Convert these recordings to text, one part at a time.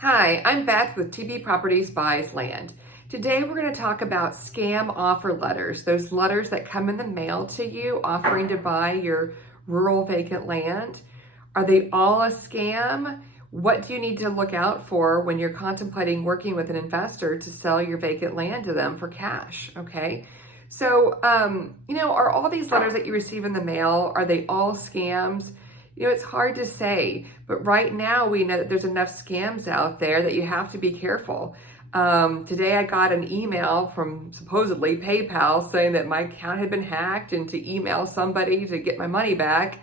Hi, I'm Beth with TB Properties Buys Land. Today we're going to talk about scam offer letters, those letters that come in the mail to you offering to buy your rural vacant land. Are they all a scam? What do you need to look out for when you're contemplating working with an investor to sell your vacant land to them for cash? Okay. So, are all these letters that you receive in the mail, are they all scams? It's hard to say, but right now we know that there's enough scams out there that you have to be careful. Today I got an email from supposedly PayPal saying that my account had been hacked and to email somebody to get my money back.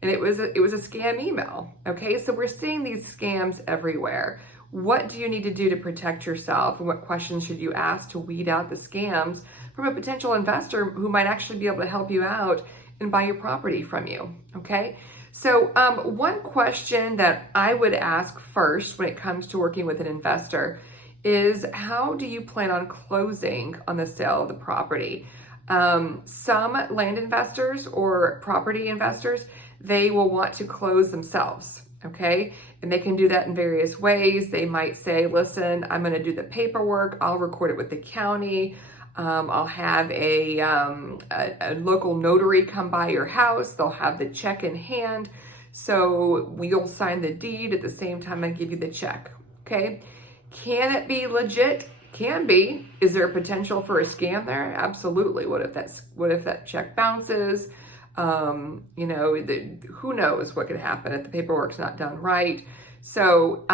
And it was a scam email. Okay, so we're seeing these scams everywhere. What do you need to do to protect yourself? And what questions should you ask to weed out the scams from a potential investor who might actually be able to help you out and buy your property from you? Okay. So one question that I would ask first when it comes to working with an investor is, how do you plan on closing on the sale of the property? Some land investors or property investors, they will want to close themselves, okay? And they can do that in various ways. They might say, listen, I'm gonna do the paperwork, I'll record it with the county, I'll have a local notary come by your house. They'll have the check in hand. So we'll sign the deed at the same time I give you the check. Okay. Can it be legit? Can be. Is there a potential for a scam there? Absolutely. What if that check bounces? Who knows what could happen if the paperwork's not done right. So,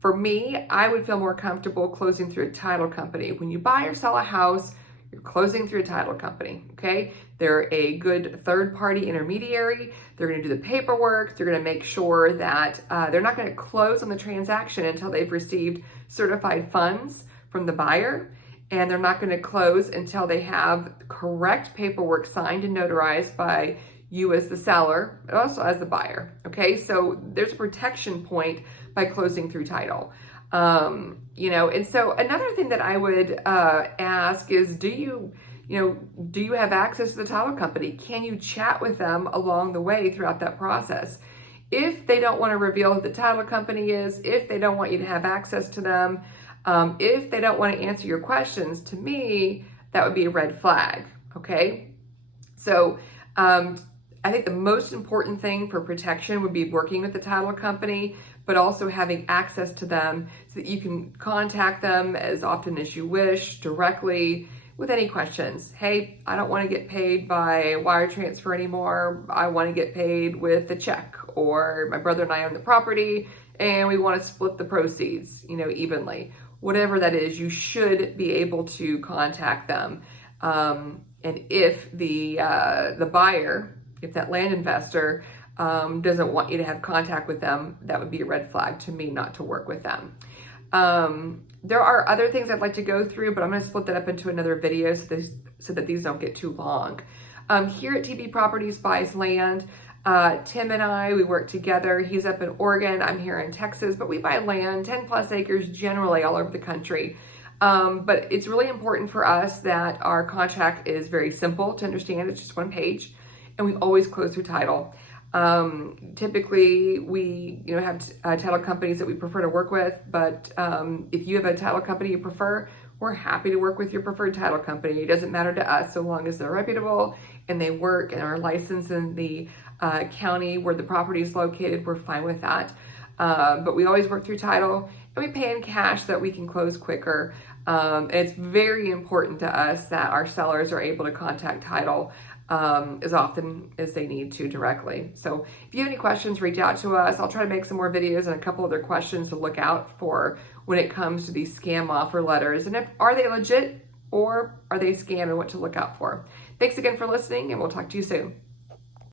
for me, I would feel more comfortable closing through a title company. When you buy or sell a house, you're closing through a title company, okay? They're a good third-party intermediary. They're gonna do the paperwork. They're gonna make sure that they're not gonna close on the transaction until they've received certified funds from the buyer. And they're not gonna close until they have correct paperwork signed and notarized by you as the seller, but also as the buyer, okay? So there's a protection point by closing through title. And so another thing that I would ask is, do you have access to the title company? Can you chat with them along the way throughout that process? If they don't want to reveal who the title company is, if they don't want you to have access to them, if they don't want to answer your questions, to me, that would be a red flag, okay? So, I think the most important thing for protection would be working with the title company, but also having access to them so that you can contact them as often as you wish directly with any questions. Hey, I don't want to get paid by wire transfer anymore. I want to get paid with a check, or my brother and I own the property and we want to split the proceeds, evenly. Whatever that is, you should be able to contact them. And if the buyer, if that land investor doesn't want you to have contact with them, that would be a red flag to me not to work with them. There are other things I'd like to go through, but I'm going to split that up into another video so that these don't get too long. Here at TB Properties Buys Land, Tim and I, we work together. He's up in Oregon, I'm here in Texas, but we buy land, 10 plus acres generally all over the country. But it's really important for us that our contract is very simple to understand. It's just one page, and we always close through title. Typically we, have title companies that we prefer to work with, but if you have a title company you prefer, we're happy to work with your preferred title company. It doesn't matter to us so long as they're reputable and they work and are licensed in the county where the property is located. We're fine with that. But we always work through title, and we pay in cash so that we can close quicker. And it's very important to us that our sellers are able to contact title as often as they need to directly. So if you have any questions, reach out to us. I'll try to make some more videos and a couple other questions to look out for when it comes to these scam offer letters. And are they legit or are they scam, and what to look out for. Thanks again for listening, and we'll talk to you soon.